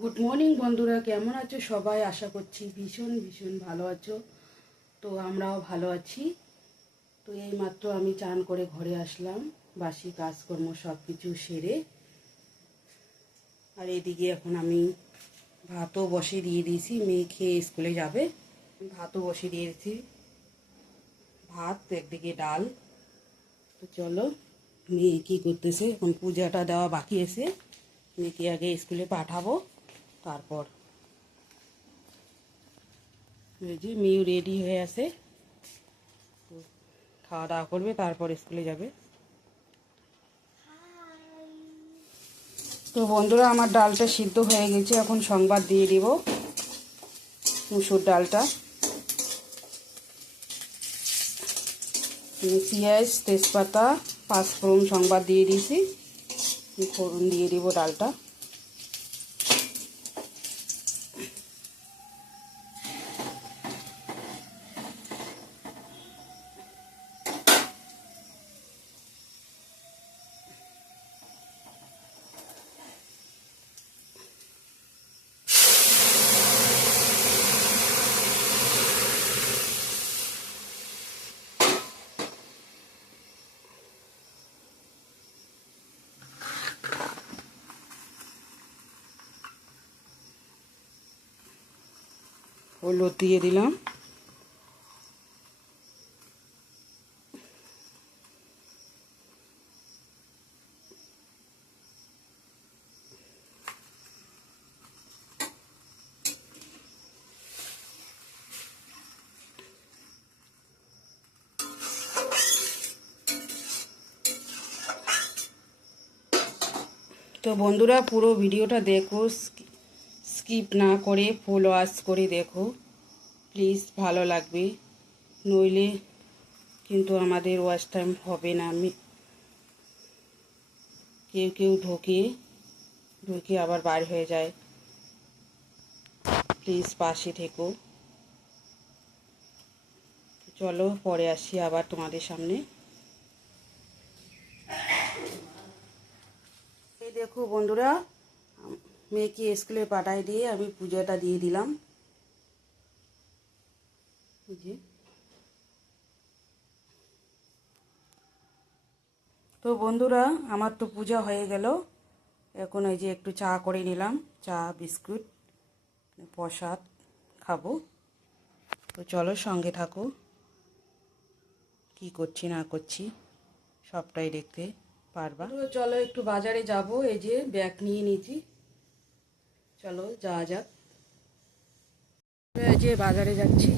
Good morning বন্ধুরা, কেমন আছো সবাই? আশা করছি ভীষণ ভীষণ ভালো আছো। তো আমরাও ভালো আছি। তো এইমাত্র আমি চান করে ঘরে আসলাম, বাসি কাজকর্ম সব কিছু সেরে। আর এদিকে এখন আমি ভাতও বসিয়ে দিয়ে দিয়েছি, মেয়ে খেয়ে স্কুলে যাবে। ভাতও বসিয়ে দিয়েছি, ভাত একদিকে ডাল। তো চলো, মেয়ে কী করতেছে এখন, পূজাটা দেওয়া বাকি আছে, মেয়েকে আগে স্কুলে পাঠাবো, তারপর এই যে মেয়ে রেডি হয়ে আছে, খাওয়া দাওয়া করবে, তারপর স্কুলে যাবে। তো বন্ধুরা, আমার ডালটা সিদ্ধ হয়ে গেছে, এখন সংবাদ দিয়ে দিব। মুসুর ডালটা পেঁয়াজ, তেজপাতা, পাঁচফোড়ন সংবাদ দিয়ে দিয়েছি, ফোড়ন দিয়ে দিব ডালটা। হলুদ দিয়ে দিলাম, তো বন্ধুরা পুরো ভিডিওটা দেখো, স্কিপ না করে ফুল ওয়াচ করে দেখো প্লিজ, ভালো লাগবে, নইলে কিন্তু আমাদের ওয়াচ টাইম হবে না। আমি কেউ কেউ ঢোকে ঢুকে আবার বার হয়ে যায়, প্লিজ পাশে থেকো। চলো পরে আসি আবার তোমাদের সামনে। এই দেখো বন্ধুরা, মেয়েকে স্কুলে পাঠাই দিয়ে আমি পুজোটা দিয়ে দিলাম। তো বন্ধুরা, আমার তো পূজা হয়ে গেল, এখন এই যে একটু চা করে নিলাম, চা বিস্কুট প্রসাদ খাবো। তো চলো সঙ্গে থাকো, কি করছি না করছি সবটাই দেখতে পারবা। তো চলো একটু বাজারে যাব, এই যে ব্যাগ নিয়ে নিয়েছি, চলো যাওয়া যাক। এই যে বাজারে যাচ্ছি।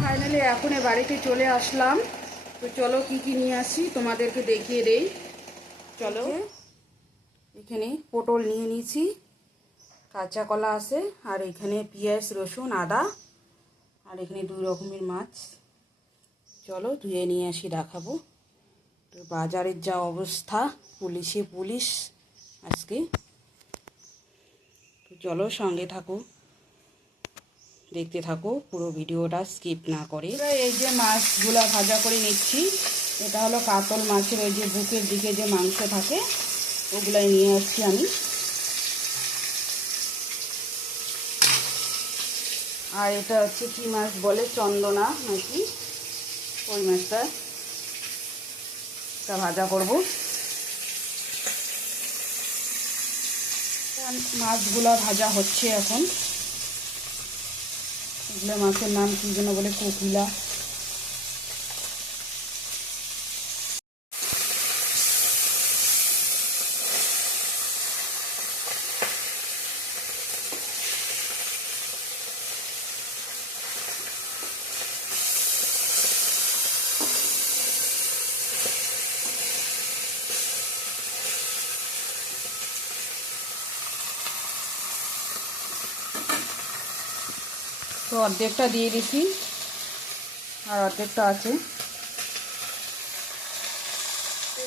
ফাইনালি এখন বাড়িতে চলে আসলাম। তো চলো কি কি নিয়ে আসি তোমাদেরকে দেখিয়ে দেই। চলো, এখানে পটল নিয়ে নিয়েছি, কাঁচা কলা আছে, আর এখানে পেঁয়াজ, রসুন, আদা, আর এখানে 2 রকমের মাছ। চলো ধুয়ে নিয়ে আসি, দেখাবো। তো বাজারের যা অবস্থা, পুলিশে পুলিশ আজকে। তো চলো সঙ্গে থাকো, দেখতে থাকো পুরো ভিডিওটা স্কিপ না করে। এই যে মাছগুলা ভাজা করে নিচ্ছি, এটা হলো কাতল মাছের ওই যে বুকের দিকে যে মাংস থাকে, ওগুলাই নিয়ে আসছি আমি। আর এটা হচ্ছে কি মাছ বলে, চন্দনা নাকি, ওই মাছটা ভাজা করব। মাছগুলা ভাজা হচ্ছে এখন। এগুলো মাছের নাম কি যেন বলে, কোকিলা। তো অর্ধেকটা দিয়ে দিছি, আর অর্ধেকটা আছে।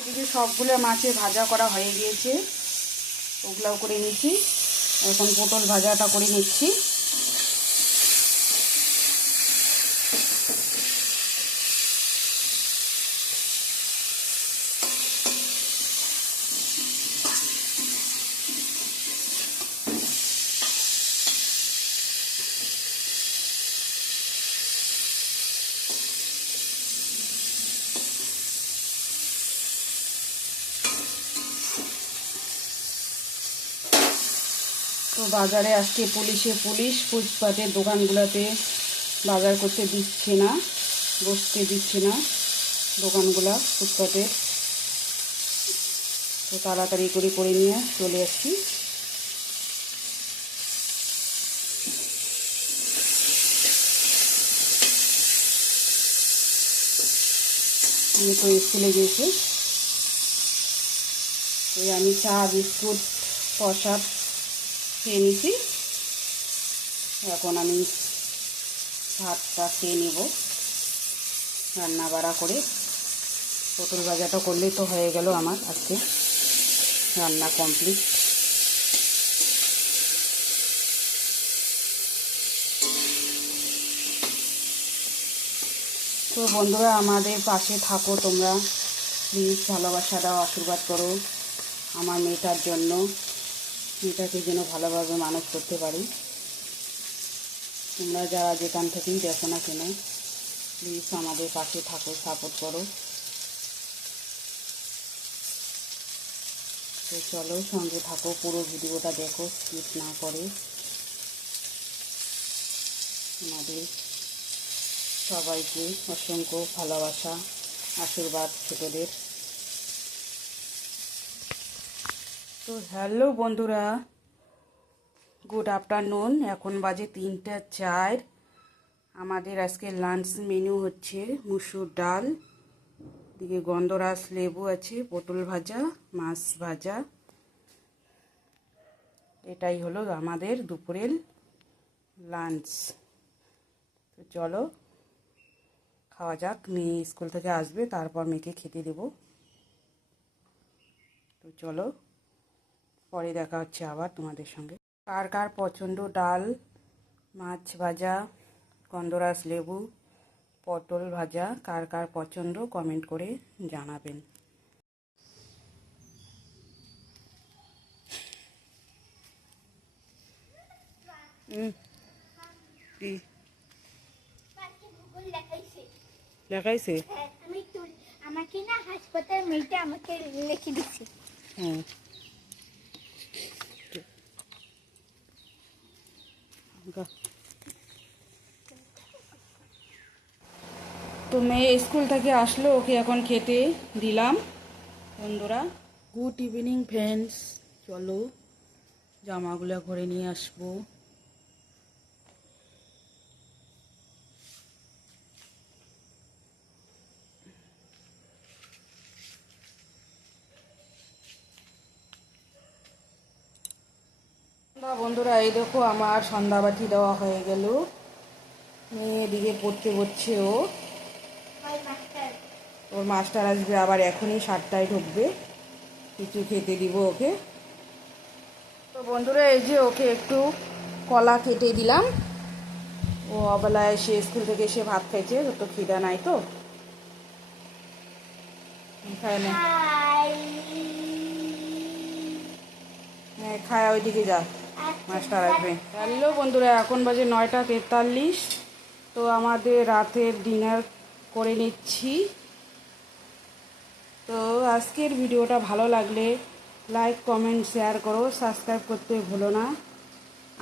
এদিকে সবগুলো মাছে ভাজা করা হয়ে গিয়েছে, ওগুলাও করে নিচ্ছি। এখন পটল ভাজাটা করে নিচ্ছি। তো বাজারে আজকে পুলিশ ফুটপাতের দোকানগুলোতে বাজার করতে দিচ্ছে না, বসতে দিচ্ছে না দোকানগুলো ফুটপাতে। তো তাড়াতাড়ি করে নিয়ে চলে আসছি। আমি তো স্কুলে গিয়েছি, আমি চা বিস্কুট প্রসাদ খেয়ে নিয়েছি। এখন আমি ভাতটা খেয়ে নেব রান্না বাড়া করে। পটল ভাজাটা করলেই তো হয়ে গেল আমার আজকে রান্না কমপ্লিট। তো বন্ধুরা, আমাদের পাশে থাকো তোমরা, প্লিজ ভালোবাসা দাও, আশীর্বাদ করো আমার মেয়েটার জন্য, মেয়েটাকে যেন ভালোভাবে মানুষ করতে পারি। তোমরা যারা যেখান থেকেই দেখো না কেন, প্লিজ আমাদের পাশে থাকো, সাপোর্ট করো। তো চলো সঙ্গে থাকো, পুরো ভিডিওটা দেখো, স্কিপ না করে। আমাদের সবাইকে অসংখ্য ভালোবাসা, আশীর্বাদ ছোটদের। তো হ্যালো বন্ধুরা, গুড আফটারনুন। এখন বাজে 3টা 4। আমাদের আজকে লাঞ্চ মেনু হচ্ছে মুসুর ডাল, দিকে গন্ধরাজ লেবু আছে, পটল ভাজা, মাছ ভাজা। এটাই হলো আমাদের দুপুরের লাঞ্চ। তো চলো খাওয়া যাক। মেয়ে স্কুল থেকে আসবে, তারপর মেয়েকে খেতে দেব। তো চলো পরে দেখা হচ্ছে আবার তোমাদের সঙ্গে। কার কার পছন্দ ডাল, মাছ ভাজা, গন্ধরাজ লেবু, পটল ভাজা, কার কার পছন্দ কমেন্ট করে জানাবেন। দেখাইছে আমাকে না হাসপাতাল মেয়েটা আমাকে লিখে দিচ্ছে। হ্যাঁ, তো মেয়ে স্কুল থেকে আসলো, ওকে এখন খেতে দিলাম। বন্ধুরা, গুড ইভিনিং ফ্রেন্ডস। চলো জামাগুলো ঘরে নিয়ে আসবো। বন্ধুরা, এই দেখো আমার সন্ধ্যাবাতি দেওয়া হয়ে গেল। মেয়ে এদিকে পড়তে বসছে, ওর মাস্টার আসবে আবার, এখনই 7টায় ঢুকবে, কিছু খেতে দিব ওকে। তো বন্ধুরা, এই যে ওকে একটু কলা কেটে দিলাম। ও অবেলায় এসে স্কুল থেকে এসে ভাত খাইছে, ওর তো খিদা নাই, তো খায় না। হ্যাঁ, খায়, ওইদিকে যা, মাস্টার আসবে। হ্যালো বন্ধুরা, এখন বাজে 9টা 43। তো আমাদের রাতের ডিনার করে নিচ্ছি। তো আজকের ভিডিওটা ভালো লাগলে লাইক কমেন্ট শেয়ার করো, সাবস্ক্রাইব করতে ভুলো না।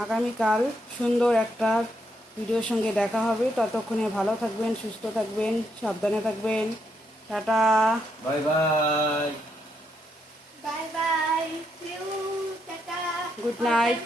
আগামীকাল সুন্দর একটা ভিডিওর সঙ্গে দেখা হবে। ততক্ষণে ভালো থাকবেন, সুস্থ থাকবেন, সাবধানে থাকবেন। Tata, bye bye, bye bye, tata, good night.